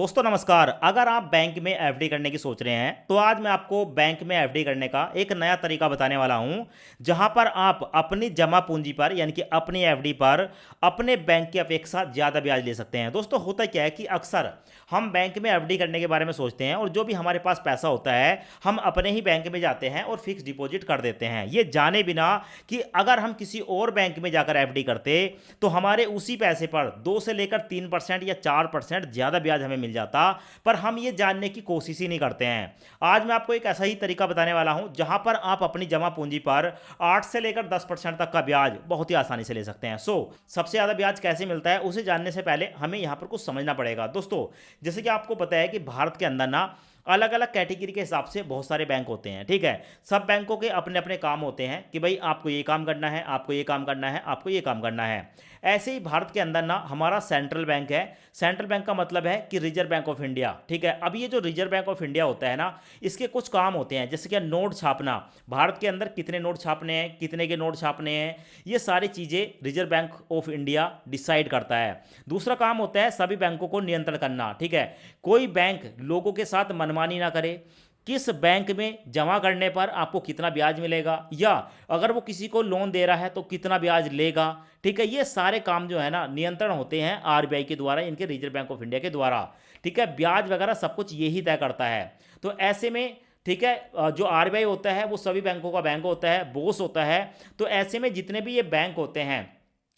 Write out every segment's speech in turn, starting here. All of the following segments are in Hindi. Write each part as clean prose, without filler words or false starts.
दोस्तों नमस्कार। अगर आप बैंक में एफडी करने की सोच रहे हैं तो आज मैं आपको बैंक में एफडी करने का एक नया तरीका बताने वाला हूं, जहां पर आप अपनी जमा पूंजी पर यानी कि अपनी एफडी पर अपने बैंक की अपेक्षा ज़्यादा ब्याज ले सकते हैं। दोस्तों होता क्या है कि अक्सर हम बैंक में एफडी करने के बारे में सोचते हैं और जो भी हमारे पास पैसा होता है हम अपने ही बैंक में जाते हैं और फिक्स डिपॉजिट कर देते हैं, ये जाने बिना कि अगर हम किसी और बैंक में जाकर एफडी करते तो हमारे उसी पैसे पर 2 से लेकर 3% या 4% ज़्यादा ब्याज हमें मिल जाता। पर हम ये जानने की कोशिश ही नहीं करते हैं। आज मैं आपको एक ऐसा ही तरीका बताने वाला हूं जहां पर आप अपनी जमा पूंजी पर 8 से लेकर 10% तक का ब्याज बहुत ही आसानी से ले सकते हैं। सबसे ज़्यादा ब्याज कैसे मिलता है उसे जानने से पहले हमें यहां पर कुछ समझना पड़ेगा। दोस्तों जैसे कि आपको पता है कि भारत के अंदर ना अलग अलग कैटेगरी के हिसाब से बहुत सारे बैंक होते हैं, ठीक है। सब बैंकों के अपने अपने काम होते हैं कि भाई आपको ये काम करना है, आपको ये काम करना है, आपको ये काम करना है। ऐसे ही भारत के अंदर ना हमारा सेंट्रल बैंक है। सेंट्रल बैंक का मतलब है कि रिजर्व बैंक ऑफ इंडिया, ठीक है। अब ये जो रिजर्व बैंक ऑफ इंडिया होता है ना, इसके कुछ काम होते हैं जैसे कि नोट छापना। भारत के अंदर कितने नोट छापने हैं, कितने के नोट छापने हैं, ये सारी चीज़ें reserve bank of India decide करता है। दूसरा काम होता है सभी बैंकों को नियंत्रण करना, ठीक है। कोई बैंक लोगों के साथ मनमानी ना करे, किस बैंक में जमा करने पर आपको कितना ब्याज मिलेगा, या अगर वो किसी को लोन दे रहा है तो कितना ब्याज लेगा, ठीक है। ये सारे काम जो है ना नियंत्रण होते हैं आरबीआई के द्वारा, इनके रिजर्व बैंक ऑफ इंडिया के द्वारा, ठीक है। ब्याज वगैरह सब कुछ यही तय करता है। तो ऐसे में ठीक है, जो आरबीआई होता है वो सभी बैंकों का बैंक होता है, बॉस होता है। तो ऐसे में जितने भी ये बैंक होते हैं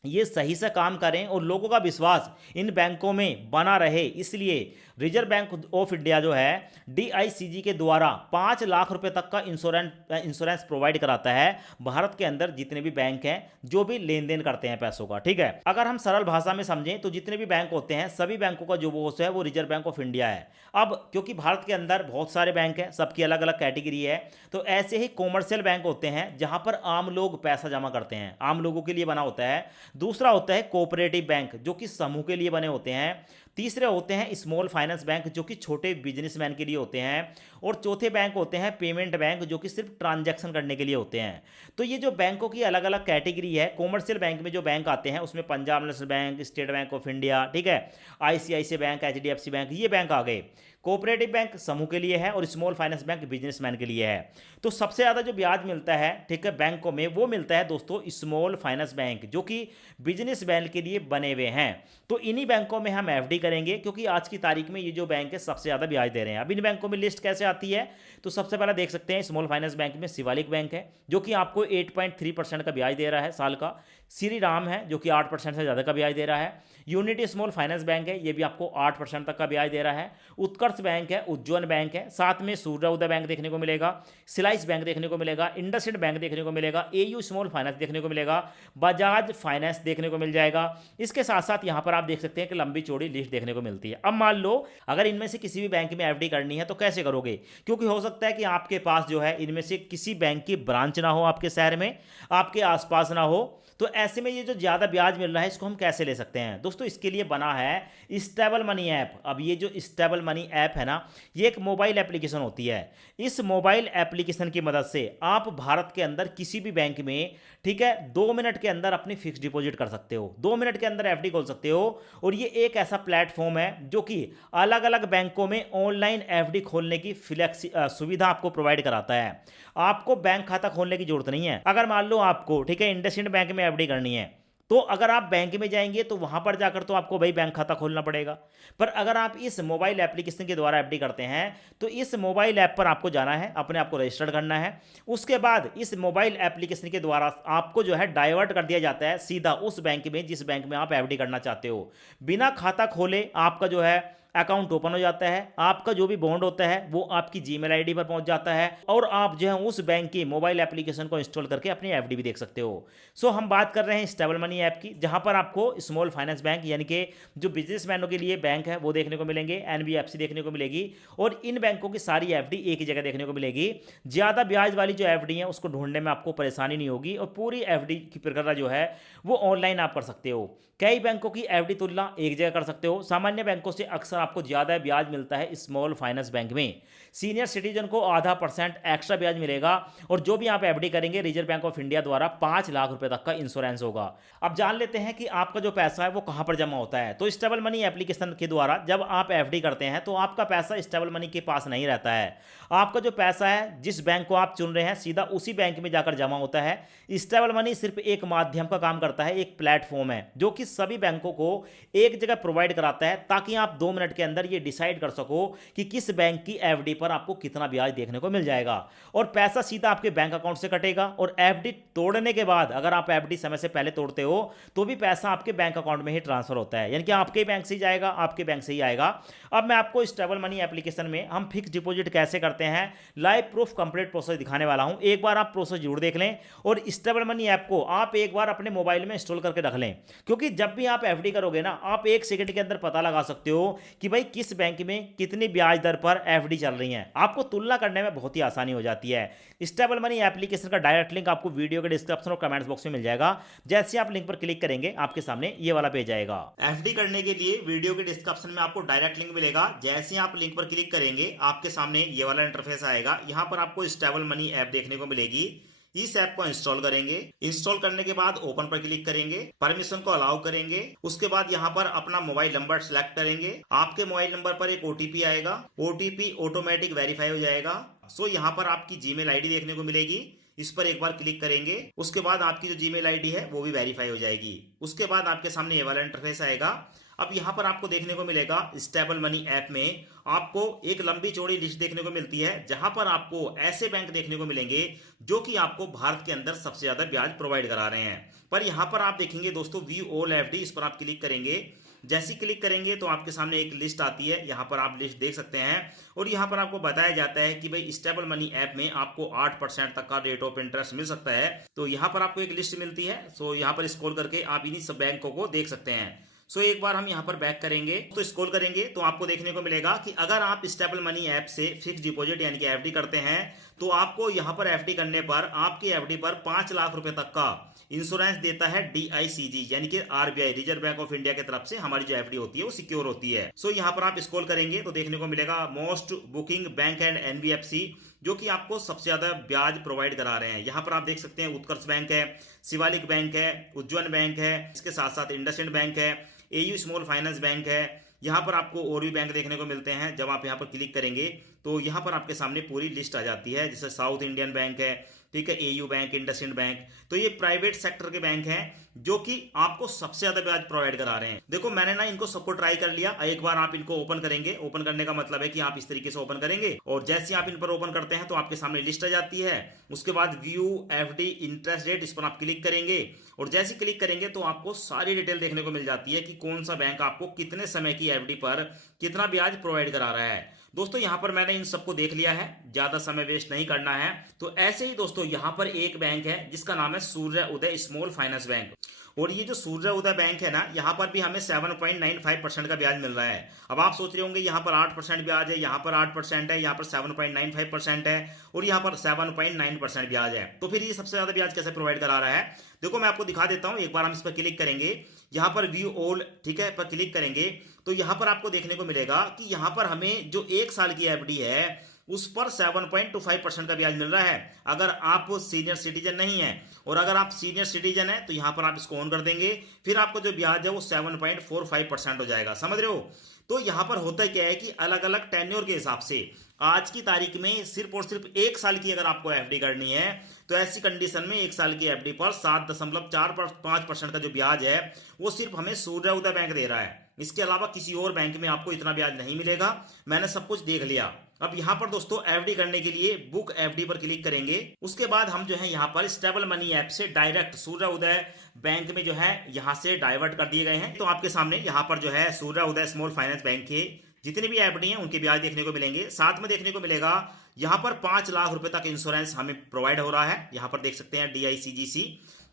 ये सही से काम करें और लोगों का विश्वास इन बैंकों में बना रहे, इसलिए रिजर्व बैंक ऑफ इंडिया जो है डीआईसीजी के द्वारा 5 लाख रुपए तक का इंश्योरेंस प्रोवाइड कराता है भारत के अंदर जितने भी बैंक हैं जो भी लेन देन करते हैं पैसों का, ठीक है। अगर हम सरल भाषा में समझें तो जितने भी बैंक होते हैं सभी बैंकों का जो बॉस है वो रिजर्व बैंक ऑफ इंडिया है। अब क्योंकि भारत के अंदर बहुत सारे बैंक हैं, सबकी अलग अलग कैटेगरी है, तो ऐसे ही कॉमर्शियल बैंक होते हैं जहां पर आम लोग पैसा जमा करते हैं, आम लोगों के लिए बना होता है। दूसरा होता है कोऑपरेटिव बैंक जो कि समूह के लिए बने होते हैं। तीसरे होते हैं स्मॉल फाइनेंस बैंक जो कि छोटे बिजनेसमैन के लिए होते हैं। और चौथे बैंक होते हैं पेमेंट बैंक जो कि सिर्फ ट्रांजैक्शन करने के लिए होते हैं। तो ये जो बैंकों की अलग अलग कैटेगरी है, कॉमर्शियल बैंक में जो बैंक आते हैं उसमें Punjab national bank, state bank of India, ठीक है, आईसीआईसीआई बैंक, एचडीएफसी बैंक, ये बैंक आ गए। कोऑपरेटिव बैंक समूह के लिए है और स्मॉल फाइनेंस बैंक बिजनेसमैन के लिए है। तो सबसे ज़्यादा जो ब्याज मिलता है, ठीक है, बैंकों में वो मिलता है दोस्तों स्मॉल फाइनेंस बैंक जो कि बिजनेसमैन के लिए बने हुए हैं। तो इन्हीं बैंकों में हम एफडी करेंगे क्योंकि आज की तारीख में ये जो बैंक है सबसे ज़्यादा ब्याज दे रहे हैं। अब इन बैंकों में लिस्ट कैसे आती है, तो सबसे पहले देख सकते हैं स्मॉल फाइनेंस बैंक में शिवालिक बैंक है जो कि आपको 8.3% का ब्याज दे रहा है साल का। श्री राम है जो कि 8% से ज़्यादा का ब्याज दे रहा है। यूनिटी स्मॉल फाइनेंस बैंक है, ये भी आपको 8% तक का ब्याज दे रहा है। उत्कर्ष बैंक है, उज्जवल बैंक है, साथ में सूर्योदय बैंक देखने को मिलेगा, सिलाइस बैंक देखने को मिलेगा, इंडसइंड बैंक देखने को मिलेगा, एयू स्मॉल फाइनेंस देखने को मिलेगा, बजाज फाइनेंस देखने को मिल जाएगा। इसके साथ साथ यहाँ पर आप देख सकते हैं कि लंबी चौड़ी लिस्ट देखने को मिलती है। अब मान लो अगर इनमें से किसी भी बैंक में एफडी करनी है तो कैसे करोगे, क्योंकि हो सकता है कि आपके पास जो है इनमें से किसी बैंक की ब्रांच ना हो, आपके शहर में, आपके आसपास ना हो। तो ऐसे में ये जो ज़्यादा ब्याज मिल रहा है इसको हम कैसे ले सकते हैं दोस्तों, इसके लिए बना है स्टेबल मनी ऐप। अब ये जो स्टेबल मनी ऐप है ना, ये एक मोबाइल एप्लीकेशन होती है। इस मोबाइल एप्लीकेशन की मदद से आप भारत के अंदर किसी भी बैंक में, ठीक है, 2 मिनट के अंदर अपनी फिक्स डिपॉजिट कर सकते हो, 2 मिनट के अंदर एफडी खोल सकते हो। और ये एक ऐसा प्लेटफॉर्म है जो कि अलग अलग बैंकों में ऑनलाइन एफडी खोलने की सुविधा आपको प्रोवाइड कराता है। आपको बैंक खाता खोलने की जरूरत नहीं है। अगर मान लो आपको, ठीक है, इंडसइंड बैंक में एफडी करनी है तो अगर आप बैंक में जाएंगे तो वहां पर जाकर तो आपको भाई बैंक खाता खोलना पड़ेगा। पर अगर आप इस मोबाइल एप्लीकेशन के द्वारा एफडी करते हैं तो इस मोबाइल ऐप पर आपको जाना है, अपने आप को रजिस्टर्ड करना है। उसके बाद इस मोबाइल एप्लीकेशन के द्वारा आपको जो है डाइवर्ट कर दिया जाता है सीधा उस बैंक में जिस बैंक में आप एफडी करना चाहते हो। बिना खाता खोले आपका जो है अकाउंट ओपन हो जाता है, आपका जो भी बॉन्ड होता है वो आपकी जीमेल आईडी पर पहुंच जाता है और आप जो है उस बैंक की मोबाइल एप्लीकेशन को इंस्टॉल करके अपनी एफडी भी देख सकते हो। हम बात कर रहे हैं स्टेबल मनी ऐप की, जहां पर आपको स्मॉल फाइनेंस बैंक यानी कि जो बिजनेसमैनों के लिए बैंक है वो देखने को मिलेंगे, एनबीएफसी देखने को मिलेगी, और इन बैंकों की सारी एफडी एक ही जगह देखने को मिलेगी। ज़्यादा ब्याज वाली जो एफडी है उसको ढूंढने में आपको परेशानी नहीं होगी और पूरी एफडी की प्रक्रिया जो है वो ऑनलाइन आप कर सकते हो। कई बैंकों की एफडी तुलना एक जगह कर सकते हो। सामान्य बैंकों से अक्सर आपको ज़्यादा ब्याज मिलता है स्मॉल फाइनेंस बैंक में। सीनियर सिटीजन को आधा % एक्स्ट्रा ब्याज मिलेगा और जो भी आप एफडी करेंगे रिजर्व बैंक ऑफ इंडिया द्वारा 5 लाख रुपए तक का इंश्योरेंस होगा। अब जान लेते हैं कि आपका जो पैसा है वो कहां पर जमा होता है। तो स्टेबल मनी एप्लीकेशन के द्वारा जब आप एफडी करते हैं तो आपका पैसा स्टेबल मनी के पास नहीं रहता है। आपका जो पैसा है जिस बैंक को आप चुन रहे हैं सीधा उसी बैंक में जाकर जमा होता है। स्टेबल मनी सिर्फ एक माध्यम का काम करता है, एक प्लेटफॉर्म है जो कि सभी बैंकों को एक जगह प्रोवाइड कराता है ताकि आप 2 मिनट के अंदर ये डिसाइड कर सको कि किस बैंक की एफडी पर आपको कितना ब्याज देखने को मिल जाएगा और पैसा सीधा आपके बैंक अकाउंट से कटेगा। और एफडी तोड़ने के बाद अगर आप एफडी समय से पहले तोड़ते हो तो भी पैसा आपके बैंक अकाउंट में ही ट्रांसफर होता है, यानी कि आपके बैंक से ही जाएगा, आपके बैंक से ही आएगा। अब मैं आपको स्टेबल मनी एप्लीकेशन में हम फिक्स डिपॉजिट कैसे करते हैं लाइव प्रूफ कंप्लीट प्रोसेस दिखाने वाला हूं। एक बार आप प्रोसेस जरूर देख लें और स्टेबल मनी ऐप को आप एक बार अपने मोबाइल में इंस्टॉल करके रख लें, क्योंकि जब भी आप एफडी करोगे ना आप 1 सेकंड के अंदर पता लगा सकते हो कि भाई किस बैंक में कितनी ब्याज दर पर एफडी चल रही है। आपको तुलना करने में बहुत ही आसानी हो जाती है। स्टेबल मनी एप्लीकेशन का डायरेक्ट लिंक आपको वीडियो के डिस्क्रिप्शन और कमेंट्स बॉक्स में मिल जाएगा। जैसे आप लिंक पर क्लिक करेंगे आपके सामने ये वाला पेज आएगा। एफडी करने के लिए वीडियो के डिस्क्रिप्शन में आपको डायरेक्ट लिंक मिलेगा। जैसे आप लिंक पर क्लिक करेंगे आपके सामने ये वाला इंटरफेस आएगा। यहाँ पर आपको स्टेबल मनी ऐप देखने को मिलेगी। इस ऐप को इंस्टॉल करेंगे। इंस्टॉल करने के बाद ओपन पर क्लिक करेंगे, परमिशन को अलाउ करेंगे। उसके बाद यहाँ पर अपना मोबाइल नंबर सेलेक्ट करेंगे। आपके मोबाइल नंबर पर एक ओटीपी आएगा, ओटीपी ऑटोमेटिक वेरीफाई हो जाएगा। सो यहाँ पर आपकी जीमेल आईडी देखने को मिलेगी, इस पर एक बार क्लिक करेंगे। उसके बाद आपकी जो जीमेल आईडी है वो भी वेरीफाई हो जाएगी। उसके बाद आपके सामने ये वाला इंटरफेस आएगा। अब यहाँ पर आपको देखने को मिलेगा स्टेबल मनी ऐप में आपको एक लंबी चौड़ी लिस्ट देखने को मिलती है, जहां पर आपको ऐसे बैंक देखने को मिलेंगे जो कि आपको भारत के अंदर सबसे ज्यादा ब्याज प्रोवाइड करा रहे हैं। पर यहाँ पर आप देखेंगे दोस्तों व्यू ऑल एफडी, इस पर आप क्लिक करेंगे। जैसे क्लिक करेंगे तो आपके सामने एक लिस्ट आती है, यहाँ पर आप लिस्ट देख सकते हैं और यहाँ पर आपको बताया जाता है कि भाई स्टेबल मनी ऐप में आपको 8% तक का रेट ऑफ इंटरेस्ट मिल सकता है। तो यहाँ पर आपको एक लिस्ट मिलती है। सो यहाँ पर स्क्रॉल करके आप इन्हीं सब बैंकों को देख सकते हैं। सो एक बार हम यहाँ पर बैक करेंगे तो स्क्रॉल करेंगे तो आपको देखने को मिलेगा कि अगर आप स्टेबल मनी ऐप से फिक्स डिपॉजिट यानी कि एफडी करते हैं तो आपको यहाँ पर एफडी करने पर आपकी एफडी पर 5 लाख रुपए तक का इंश्योरेंस देता है डीआईसीजी यानी कि RBI reserve bank of India की तरफ से हमारी जो एफडी होती है वो सिक्योर होती है। सो यहाँ पर आप स्क्रॉल करेंगे तो देखने को मिलेगा most booking bank and NBFC जो कि आपको सबसे ज्यादा ब्याज प्रोवाइड करा रहे हैं। यहाँ पर आप देख सकते हैं उत्कर्ष बैंक है, शिवालिक बैंक है, उज्जवल बैंक है, इसके साथ साथ इंडसइंड बैंक है, एयू स्मॉल फाइनेंस बैंक है। यहाँ पर आपको और भी बैंक देखने को मिलते हैं। जब आप यहाँ पर क्लिक करेंगे तो यहाँ पर आपके सामने पूरी लिस्ट आ जाती है, जैसे साउथ इंडियन बैंक है, ठीक है, एयू बैंक, इंडसइंड बैंक। तो ये प्राइवेट सेक्टर के बैंक हैं जो कि आपको सबसे ज्यादा ब्याज प्रोवाइड करा रहे हैं। देखो मैंने ना इनको सबको ट्राई कर लिया। एक बार आप इनको ओपन करेंगे, ओपन करने का मतलब है कि आप इस तरीके से ओपन करेंगे और जैसे आप इन पर ओपन करते हैं तो आपके सामने लिस्ट आ जाती है। उसके बाद व्यू एफडी इंटरेस्ट रेट, इस पर आप क्लिक करेंगे और जैसे क्लिक करेंगे तो आपको सारी डिटेल देखने को मिल जाती है कि कौन सा बैंक आपको कितने समय की एफडी पर कितना ब्याज प्रोवाइड करा रहा है। दोस्तों यहाँ पर मैंने इन सबको देख लिया है, ज्यादा समय वेस्ट नहीं करना है। तो ऐसे ही दोस्तों यहाँ पर एक बैंक है जिसका नाम है सूर्य उदय स्मॉल फाइनेंस बैंक और ये जो सूर्य उदय बैंक है ना यहाँ पर भी हमें 7.95% का ब्याज मिल रहा है। अब आप सोच रहे होंगे यहाँ पर 8% ब्याज है, यहाँ पर 8% है, यहाँ पर 7.95% है और यहाँ पर 7.9% ब्याज है। तो फिर ये सबसे ज्यादा ब्याज कैसे प्रोवाइड करा रहा है? देखो मैं आपको दिखा देता हूँ। एक बार हम इस पर क्लिक करेंगे, यहाँ पर व्यू ऑल, ठीक है, पर क्लिक करेंगे तो यहाँ पर आपको देखने को मिलेगा कि यहाँ पर हमें जो 1 साल की एफडी है उस पर 7.25% का ब्याज मिल रहा है अगर आप सीनियर सिटीजन नहीं है। और अगर आप सीनियर सिटीजन है तो यहाँ पर आप इसको ऑन कर देंगे, फिर आपको जो ब्याज है वो 7.45% हो जाएगा। समझ रहे हो? तो यहाँ पर होता क्या है कि अलग अलग टेन्योर के हिसाब से आज की तारीख में सिर्फ और सिर्फ 1 साल की अगर आपको एफडी करनी है तो ऐसी कंडीशन में 1 साल की एफडी पर 7.45% का जो ब्याज है वो सिर्फ हमें सूर्य उदय बैंक दे रहा है। इसके अलावा किसी और बैंक में आपको इतना ब्याज नहीं मिलेगा। मैंने सब कुछ देख लिया। अब यहाँ पर दोस्तों एफडी करने के लिए बुक एफडी पर क्लिक करेंगे। उसके बाद हम जो है यहाँ पर स्टेबल मनी ऐप से डायरेक्ट सूर्य उदय बैंक में जो है यहाँ से डाइवर्ट कर दिए गए हैं। तो आपके सामने यहाँ पर जो है सूर्य उदय स्मॉल फाइनेंस बैंक के जितने भी एफडी हैं उनके ब्याज देखने को मिलेंगे। साथ में देखने को मिलेगा यहाँ पर 5 लाख रुपए तक इंश्योरेंस हमें प्रोवाइड हो रहा है। यहाँ पर देख सकते हैं डीआईसीजीसी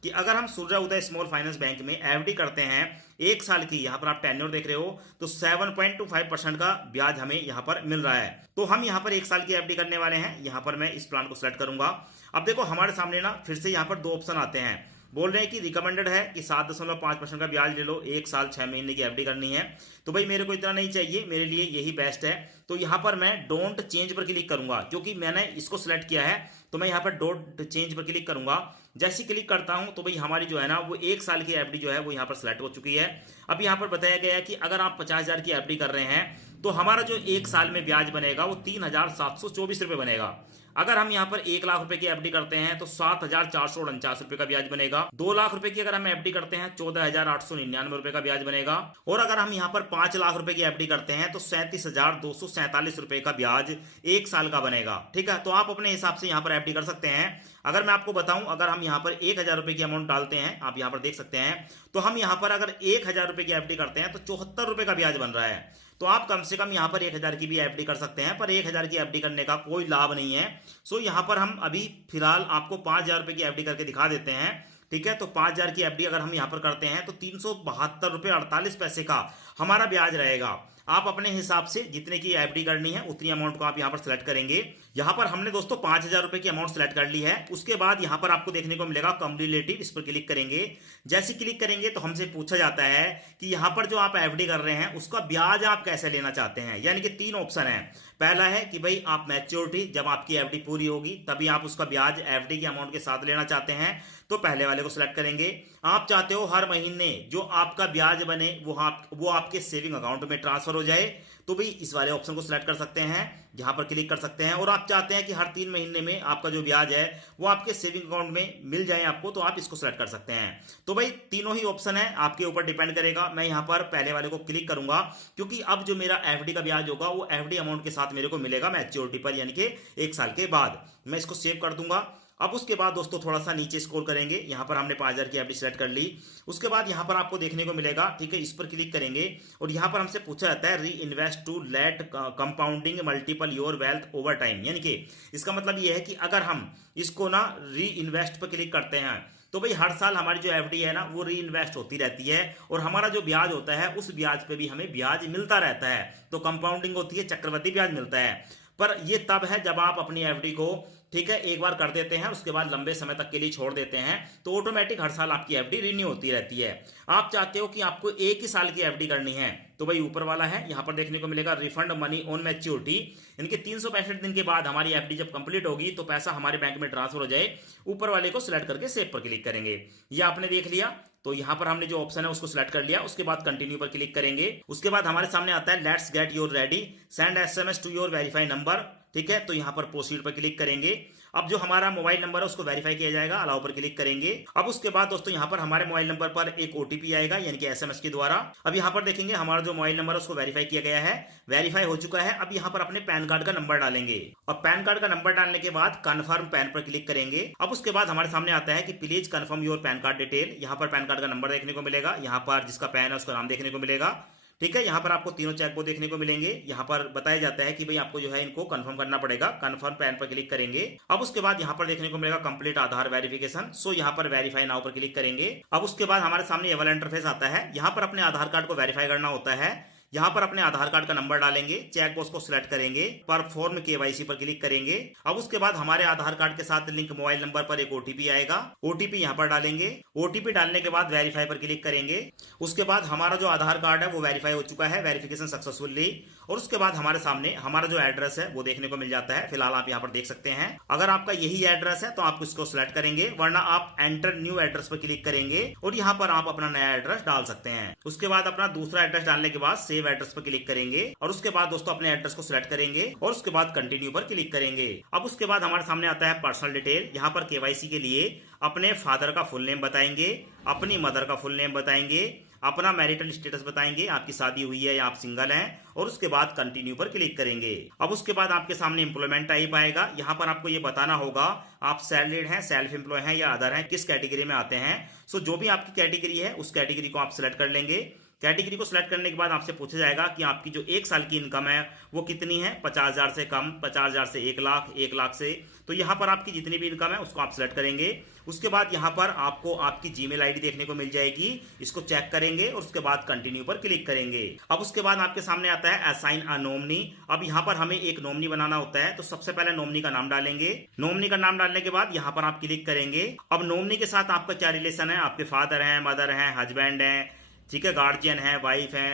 कि अगर हम सूर्य उदय स्मॉल फाइनेंस बैंक में एफडी करते हैं 1 साल की, यहाँ पर आप टेन्योर देख रहे हो, तो 7.25% का ब्याज हमें यहाँ पर मिल रहा है। तो हम यहाँ पर 1 साल की एफडी करने वाले हैं। यहाँ पर मैं इस प्लान को सेलेक्ट करूंगा। अब देखो हमारे सामने ना फिर से यहाँ पर 2 ऑप्शन आते हैं। बोल रहे हैं कि रिकमेंडेड है कि 7.5% का ब्याज ले लो, 1 साल 6 महीने की एफडी करनी है। तो भाई मेरे को इतना नहीं चाहिए, मेरे लिए यही बेस्ट है। तो यहाँ पर मैं डोंट चेंज पर क्लिक करूंगा, क्योंकि मैंने इसको सिलेक्ट किया है। तो मैं यहाँ पर डोंट चेंज पर क्लिक करूंगा। जैसे क्लिक करता हूं तो भाई हमारी जो है ना वो 1 साल की एफडी जो है वो यहाँ पर सिलेक्ट हो चुकी है। अब यहाँ पर बताया गया है कि अगर आप 50,000 की एफडी कर रहे हैं तो हमारा जो 1 साल में ब्याज बनेगा वो 3,724 रुपये बनेगा। अगर हम यहाँ पर 1 लाख रुपए की एफडी करते हैं तो 7,449 रुपए का ब्याज बनेगा। 2 लाख रुपए की अगर हम एफडी करते हैं 14,899 रुपए का ब्याज बनेगा। और अगर हम यहाँ पर 5 लाख रुपए की एफडी करते हैं तो 37,247 रुपए का ब्याज 1 साल का बनेगा। ठीक है, तो आप अपने हिसाब से यहाँ पर एफडी कर सकते हैं। अगर मैं आपको बताऊं, अगर हम यहाँ पर 1,000 रुपए की अमाउंट डालते हैं, आप यहाँ पर देख सकते हैं, तो हम यहाँ पर अगर 1,000 रुपए की एफडी करते हैं तो 74 रुपए का ब्याज बन रहा है। तो आप कम से कम यहाँ पर 1,000 की भी एफडी कर सकते हैं, पर 1,000 की एफडी करने का कोई लाभ नहीं है। सो यहाँ पर हम अभी फिलहाल आपको 5,000 रुपए की एफडी करके दिखा देते हैं। ठीक है, तो 5,000 की एफडी अगर हम यहाँ पर करते हैं तो 372 रुपये 48 पैसे का हमारा ब्याज रहेगा। आप अपने हिसाब से जितने की एफडी करनी है उतनी अमाउंट को आप यहाँ पर सिलेक्ट करेंगे। यहाँ पर हमने दोस्तों 5,000 रुपए की अमाउंट सिलेक्ट कर ली है। उसके बाद यहाँ पर आपको देखने को मिलेगा कम्युलेटिव, इस पर क्लिक करेंगे। जैसे क्लिक करेंगे तो हमसे पूछा जाता है कि यहाँ पर जो आप एफडी कर रहे हैं उसका ब्याज आप कैसे लेना चाहते हैं। यानी कि 3 ऑप्शन है। पहला है कि भाई आप मैच्योरिटी, जब आपकी एफडी पूरी होगी तभी आप उसका ब्याज एफडी की अमाउंट के साथ लेना चाहते हैं, तो पहले वाले को सिलेक्ट करेंगे। आप चाहते हो हर महीने जो आपका ब्याज बने वो आपके सेविंग अकाउंट में ट्रांसफर हो जाए, तो भाई इस वाले ऑप्शन को सिलेक्ट कर सकते हैं, जहां पर क्लिक कर सकते हैं। और आप चाहते हैं कि हर 3 महीने में आपका जो ब्याज है वो आपके सेविंग अकाउंट में मिल जाए आपको, तो आप इसको सिलेक्ट कर सकते हैं। तो भाई तीनों ही ऑप्शन है, आपके ऊपर डिपेंड करेगा। मैं यहाँ पर पहले वाले को क्लिक करूंगा, क्योंकि अब जो मेरा एफडी का ब्याज होगा वो एफडी अमाउंट के साथ मेरे को मिलेगा मैच्योरिटी पर, यानी कि 1 साल के बाद। मैं इसको सेव कर दूंगा। अब उसके बाद दोस्तों थोड़ा सा नीचे स्क्रॉल करेंगे, यहाँ पर हमने 5,000 की एफडी सेलेक्ट कर ली। उसके बाद यहाँ पर आपको देखने को मिलेगा, ठीक है, इस पर क्लिक करेंगे और यहाँ पर हमसे पूछा जाता है reinvest to let compounding multiple your wealth over time. यानी कि इसका मतलब ये है कि अगर हम इसको ना री इन्वेस्ट पर क्लिक करते हैं तो भाई हर साल हमारी जो एफडी है ना वो री इन्वेस्ट होती रहती है, और हमारा जो ब्याज होता है उस ब्याज पे भी हमें ब्याज मिलता रहता है। तो कंपाउंडिंग होती है, चक्रवृद्धि ब्याज मिलता है। पर ये तब है जब आप अपनी एफडी को, ठीक है, एक बार कर देते हैं, उसके बाद लंबे समय तक के लिए छोड़ देते हैं, तो ऑटोमेटिक हर साल आपकी एफडी रिन्यू होती रहती है। आप चाहते हो कि आपको 1 ही साल की एफडी करनी है, तो भाई ऊपर वाला है, यहाँ पर देखने को मिलेगा रिफंड मनी ऑन मैच्योरिटी। इनके 365 दिन के बाद हमारी एफडी जब कंप्लीट होगी तो पैसा हमारे बैंक में ट्रांसफर हो जाए। ऊपर वाले को सिलेक्ट करके सेव पर क्लिक करेंगे। ये आपने देख लिया, तो यहाँ पर हमने जो ऑप्शन है उसको सिलेक्ट कर लिया। उसके बाद कंटिन्यू पर क्लिक करेंगे। उसके बाद हमारे सामने आता है let's get your ready, send SMS to your verify number. ठीक है, तो यहाँ पर प्रोसीड पर क्लिक करेंगे। अब जो हमारा मोबाइल नंबर है उसको वेरीफाई किया जाएगा, अलाउ पर क्लिक करेंगे। अब उसके बाद दोस्तों यहाँ पर हमारे मोबाइल नंबर पर एक ओटीपी आएगा, यानी कि एसएमएस के द्वारा। अब यहाँ पर देखेंगे हमारा जो मोबाइल नंबर है उसको वेरीफाई किया गया है, वेरीफाई हो चुका है। अब यहाँ पर अपने पैन कार्ड का नंबर डालेंगे और पैन कार्ड का नंबर डालने के बाद कन्फर्म पैन पर क्लिक करेंगे। अब उसके बाद हमारे सामने आता है कि please confirm your pan card detail. यहाँ पर पैन कार्ड का नंबर देखने को मिलेगा, यहाँ पर जिसका पैन है उसका नाम देखने को मिलेगा। ठीक है, यहाँ पर आपको तीनों चेक बॉक्स देखने को मिलेंगे। यहाँ पर बताया जाता है कि भाई आपको जो है इनको कंफर्म करना पड़ेगा। कंफर्म पैन पर क्लिक करेंगे। अब उसके बाद यहाँ पर देखने को मिलेगा कंप्लीट आधार वेरिफिकेशन। सो यहाँ पर वेरीफाई नाउ पर क्लिक करेंगे। अब उसके बाद हमारे सामने ये वाला इंटरफेस आता है। यहाँ पर अपने आधार कार्ड को वेरीफाई करना होता है। यहाँ पर अपने आधार कार्ड का नंबर डालेंगे, चेक बॉक्स को सिलेक्ट करेंगे, परफॉर्म केवाईसी पर क्लिक करेंगे। अब उसके बाद हमारे आधार कार्ड के साथ लिंक मोबाइल नंबर पर एक ओटीपी आएगा, ओटीपी यहाँ पर डालेंगे। ओटीपी डालने के बाद वेरीफाई पर क्लिक करेंगे। उसके बाद हमारा जो आधार कार्ड है वो वेरीफाई हो चुका है, वेरिफिकेशन सक्सेसफुली। और उसके बाद हमारे सामने हमारा जो एड्रेस है वो देखने को मिल जाता है। फिलहाल आप यहाँ पर देख सकते हैं। अगर आपका यही एड्रेस है तो आप इसको सिलेक्ट करेंगे, वरना आप एंटर न्यू एड्रेस पर क्लिक करेंगे और यहाँ पर आप अपना नया एड्रेस डाल सकते हैं। उसके बाद अपना दूसरा एड्रेस डालने के बाद सेव एड्रेस पर क्लिक करेंगे और उसके बाद दोस्तों अपने एड्रेस को सिलेक्ट करेंगे और उसके बाद कंटिन्यू पर क्लिक करेंगे। अब उसके बाद हमारे सामने आता है पर्सनल डिटेल। यहाँ पर केवाईसी के लिए अपने फादर का फुल नेम बताएंगे, अपनी मदर का फुल नेम बताएंगे, अपना मैरिटल स्टेटस बताएंगे, आपकी शादी हुई है या आप सिंगल हैं, और उसके बाद कंटिन्यू पर क्लिक करेंगे। अब उसके बाद आपके सामने एम्प्लॉयमेंट टाइप आएगा। यहाँ पर आपको ये बताना होगा आप सैलरीड हैं, सेल्फ एम्प्लॉय हैं या अदर हैं, किस कैटेगरी में आते हैं। सो जो भी आपकी कैटेगरी है उस कैटेगरी को आप सिलेक्ट कर लेंगे। कैटेगरी को सिलेक्ट करने के बाद आपसे पूछा जाएगा कि आपकी जो 1 साल की इनकम है वो कितनी है, 50,000 से कम, 50,000 से 1 लाख, 1 लाख से। तो यहाँ पर आपकी जितनी भी इनकम है उसको आप सिलेक्ट करेंगे। उसके बाद यहाँ पर आपको आपकी जीमेल आईडी देखने को मिल जाएगी, इसको चेक करेंगे और उसके बाद कंटिन्यू पर क्लिक करेंगे। अब उसके बाद आपके सामने आता है असाइन अ नॉमिनी। अब यहाँ पर हमें एक नॉमिनी बनाना होता है, तो सबसे पहले नॉमिनी का नाम डालेंगे। नॉमिनी का नाम डालने के बाद यहाँ पर आप क्लिक करेंगे। अब नॉमिनी के साथ आपका क्या रिलेशन है, आपके फादर हैं, मदर हैं, हस्बैंड हैं, ठीक है, गार्जियन है, वाइफ है,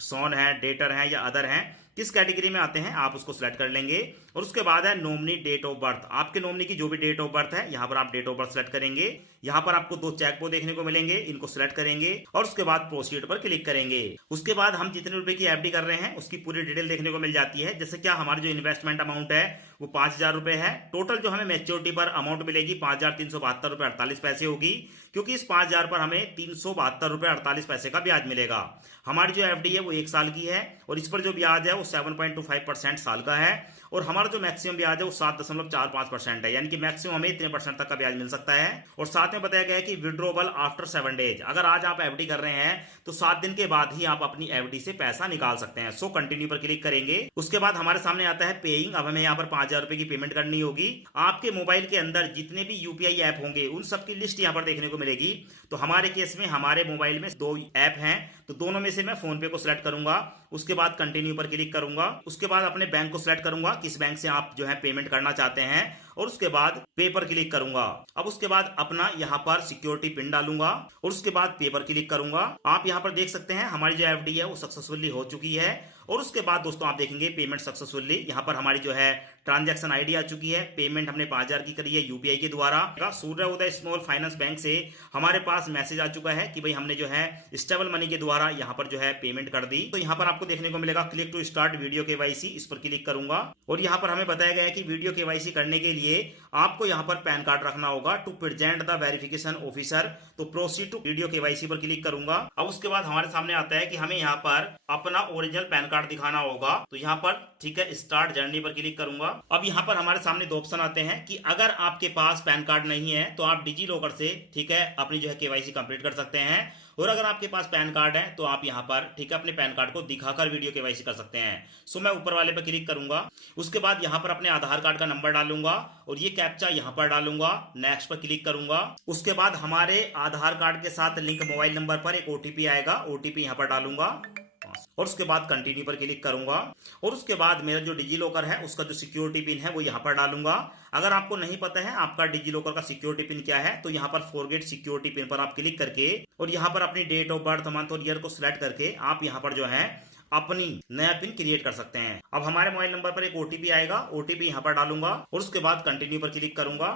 सॉन है, डेटर है या अदर हैं, किस कैटेगरी में आते हैं आप उसको सिलेक्ट कर लेंगे। और उसके बाद है नॉमिनी डेट ऑफ बर्थ। आपके नॉमिनी की जो भी डेट ऑफ बर्थ है यहाँ पर आप डेट ऑफ बर्थ सिलेक्ट करेंगे। यहाँ पर आपको 2 चेक बॉक्स देखने को मिलेंगे, इनको सिलेक्ट करेंगे और उसके बाद प्रोसीड पर क्लिक करेंगे। उसके बाद हम जितने रुपए की एफडी कर रहे हैं उसकी पूरी डिटेल देखने को मिल जाती है। जैसे क्या हमारी जो इन्वेस्टमेंट अमाउंट है वो 5,000 रुपए है। टोटल जो हमें मैच्योरिटी पर अमाउंट मिलेगी 5,372 रुपए 48 पैसे होगी, क्योंकि इस 5,000 पर हमें 372 रुपए 48 पैसे का ब्याज मिलेगा। हमारी जो एफडी है वो 1 साल की है और इस पर जो ब्याज है वो 7.25% साल का है और हमारा जो मैक्सिमम ब्याज है वो 7.45% है, यानी कि मैक्सिमम हमें इतने % तक का ब्याज मिल सकता है। और साथ में बताया गया है कि विड्रॉबल आफ्टर 7 डेज। अगर आज आप एफडी कर रहे हैं तो 7 दिन के बाद ही आप अपनी एफडी से पैसा निकाल सकते हैं। सो कंटिन्यू पर क्लिक करेंगे। उसके बाद हमारे सामने आता है पेइंग। अब हमें यहाँ पर 5,000 रुपए की पेमेंट करनी होगी। आपके मोबाइल के अंदर जितने भी यूपीआई ऐप होंगे उन सबकी लिस्ट यहाँ पर देखने को मिलेगी। तो हमारे केस में हमारे मोबाइल में 2 ऐप हैं, तो दोनों में से मैं फोन पे को सिलेक्ट करूंगा। उसके बाद कंटिन्यू पर क्लिक करूंगा। उसके बाद अपने बैंक को सिलेक्ट करूंगा, किस बैंक से आप जो है पेमेंट करना चाहते हैं, और उसके बाद पे पर क्लिक करूंगा। अब उसके बाद अपना यहाँ पर सिक्योरिटी पिन डालूंगा और उसके बाद पे पर क्लिक करूंगा। आप यहाँ पर देख सकते हैं हमारी जो एफडी है वो सक्सेसफुली हो चुकी है। और उसके बाद दोस्तों आप देखेंगे पेमेंट सक्सेसफुली, यहाँ पर हमारी जो है ट्रांजैक्शन आईडी आ चुकी है। पेमेंट हमने 5,000 की करी है यूपीआई के द्वारा। सूर्य उदय स्मॉल फाइनेंस बैंक से हमारे पास मैसेज आ चुका है कि भाई हमने जो है स्टेबल मनी के द्वारा यहाँ पर जो है पेमेंट कर दी। तो यहाँ पर आपको देखने को मिलेगा click to start video KYC, इस पर क्लिक करूंगा। और यहाँ पर हमें बताया गया है कि वीडियो केवाईसी करने के लिए आपको यहाँ पर पैन कार्ड रखना होगा to present the verification officer. तो प्रोसीड टू वीडियो केवाईसी पर क्लिक करूंगा। अब उसके बाद हमारे सामने आता है कि हमें यहाँ पर अपना ओरिजिनल पैन कार्ड दिखाना होगा। तो यहाँ पर ठीक है स्टार्ट जर्नी पर क्लिक करूंगा। अब यहाँ पर हमारे सामने 2 ऑप्शन आते हैं कि अगर आपके पास पैन कार्ड नहीं है तो आप डिजी लॉकर से ठीक है अपनी जो है केवाईसी कंप्लीट कर सकते हैं, और अगर आपके पास पैन कार्ड है तो आप यहाँ पर ठीक है अपने पैन कार्ड को दिखाकर वीडियो केवाईसी कर सकते हैं। सो मैं ऊपर वाले पर क्लिक करूंगा। उसके बाद यहाँ पर अपने आधार कार्ड का नंबर डालूंगा और ये कैप्चा यहाँ पर डालूंगा। नेक्स्ट पर क्लिक करूंगा। उसके बाद हमारे आधार कार्ड के साथ लिंक मोबाइल नंबर पर एक ओटीपी आएगा, ओटीपी यहाँ पर डालूंगा और उसके बाद कंटिन्यू पर क्लिक करूंगा। और उसके बाद मेरा जो डिजी लॉकर है उसका जो सिक्योरिटी पिन है वो यहाँ पर डालूंगा। अगर आपको नहीं पता है आपका डिजी लॉकर का सिक्योरिटी पिन क्या है तो यहाँ पर फॉरगेट सिक्योरिटी पिन पर आप क्लिक करके और यहाँ पर अपनी डेट ऑफ बर्थ, मंथ और ईयर को सिलेक्ट करके आप यहाँ पर जो है अपनी नया पिन क्रिएट कर सकते हैं। अब हमारे मोबाइल नंबर पर एक ओटीपी आएगा, ओटीपी यहाँ पर डालूंगा और उसके बाद कंटिन्यू पर क्लिक करूंगा।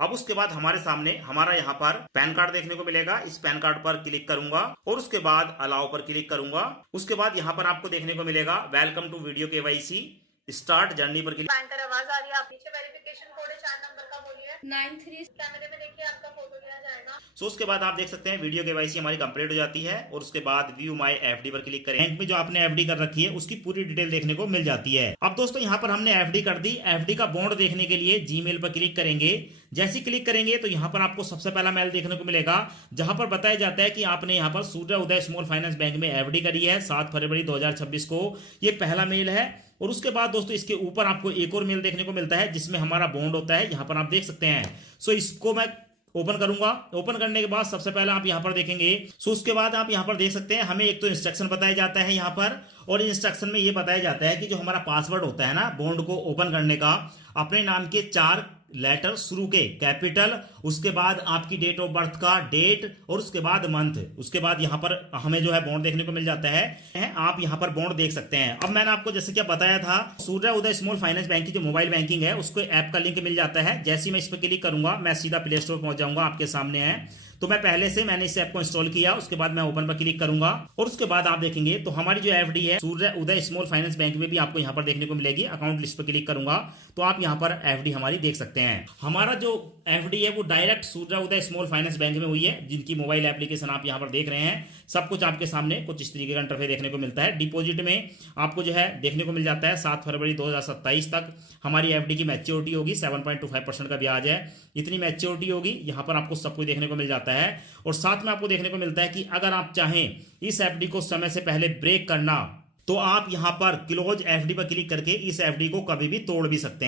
अब उसके बाद हमारे सामने हमारा यहाँ पर पैन कार्ड देखने को मिलेगा। इस पैन कार्ड पर क्लिक करूंगा और उसके बाद अलाउ पर क्लिक करूंगा। उसके बाद यहाँ पर आपको देखने को मिलेगा welcome to video KYC, start journey पर क्लिक। बैंकर आवाज आ रही है, आप नीचे वेरिफिकेशन कोड है 4 नंबर का बोलिए। 93 कैमरे में देखिए आपका फोटो लिया जाएगा। सो उसके बाद आप देख सकते हैं वीडियो केवाईसी हमारी कंप्लीट हो जाती है और उसके बाद व्यू माय एफडी पर क्लिक करें। बैंक में जो आपने एफडी कर रखी है उसकी पूरी डिटेल देखने को मिल जाती है। अब दोस्तों यहाँ पर हमने एफडी कर दी। एफडी का बॉन्ड देखने के लिए जीमेल पर क्लिक करेंगे। जैसे क्लिक करेंगे तो यहाँ पर आपको सबसे पहला मेल देखने को मिलेगा जहां पर बताया जाता है कि आपने यहाँ पर सूर्य उदय स्मॉल फाइनेंस बैंक में एफडी करी है 7 फरवरी 2026 को। ये पहला मेल है। और उसके बाद दोस्तों इसके ऊपर आपको एक और मेल देखने को मिलता है जिसमें हमारा बॉन्ड होता है, यहाँ पर आप देख सकते हैं। सो इसको मैं ओपन करूंगा। ओपन करने के बाद सबसे पहले आप यहाँ पर देखेंगे। सो उसके बाद आप यहाँ पर देख सकते हैं हमें एक तो इंस्ट्रक्शन बताया जाता है यहाँ पर, और इंस्ट्रक्शन में ये बताया जाता है कि जो हमारा पासवर्ड होता है ना बॉन्ड को ओपन करने का, अपने नाम के 4 लेटर शुरू के कैपिटल, उसके बाद आपकी डेट ऑफ बर्थ का डेट और उसके बाद मंथ, उसके बाद यहाँ पर हमें जो है बॉन्ड देखने को मिल जाता है। आप यहाँ पर बॉन्ड देख सकते हैं। अब मैंने आपको जैसे क्या बताया था सूर्य उदय स्मॉल फाइनेंस बैंक की जो मोबाइल बैंकिंग है उसको ऐप का लिंक मिल जाता है। जैसे ही मैं इस पर क्लिक करूंगा मैं सीधा प्ले स्टोर पहुंच जाऊंगा। आपके सामने है तो मैं पहले से मैंने इस ऐप को इंस्टॉल किया। उसके बाद मैं ओपन पर क्लिक करूंगा और उसके बाद आप देखेंगे तो हमारी जो एफडी है सूर्य उदय स्मॉल फाइनेंस बैंक में भी आपको यहाँ पर देखने को मिलेगी। अकाउंट लिस्ट पर क्लिक करूंगा तो आप यहाँ पर एफडी हमारी देख सकते हैं। हमारा जो एफडी है वो डायरेक्ट सूर्य उदय स्मॉल फाइनेंस बैंक में हुई है, जिनकी मोबाइल एप्लीकेशन आप यहाँ पर देख रहे हैं। सब कुछ आपके सामने कुछ इस तरीके का इंटरफेस देखने को मिलता है। डिपॉजिट में आपको जो है देखने को मिल जाता है 7 फरवरी 2027 तक हमारी एफडी की मैच्योरिटी होगी, 7.25% का ब्याज है, इतनी मैच्योरिटी होगी। यहाँ पर आपको सब कुछ देखने को मिल जाता है। और साथ में आपको देखने को मिलता है कि अगर आप चाहें इस एफडी को समय से पहले ब्रेक करना तो आप यहाँ पर क्लोज एफडी पर क्लिक करके इस एफडी को कभी भी तोड़ भी सकते हैं।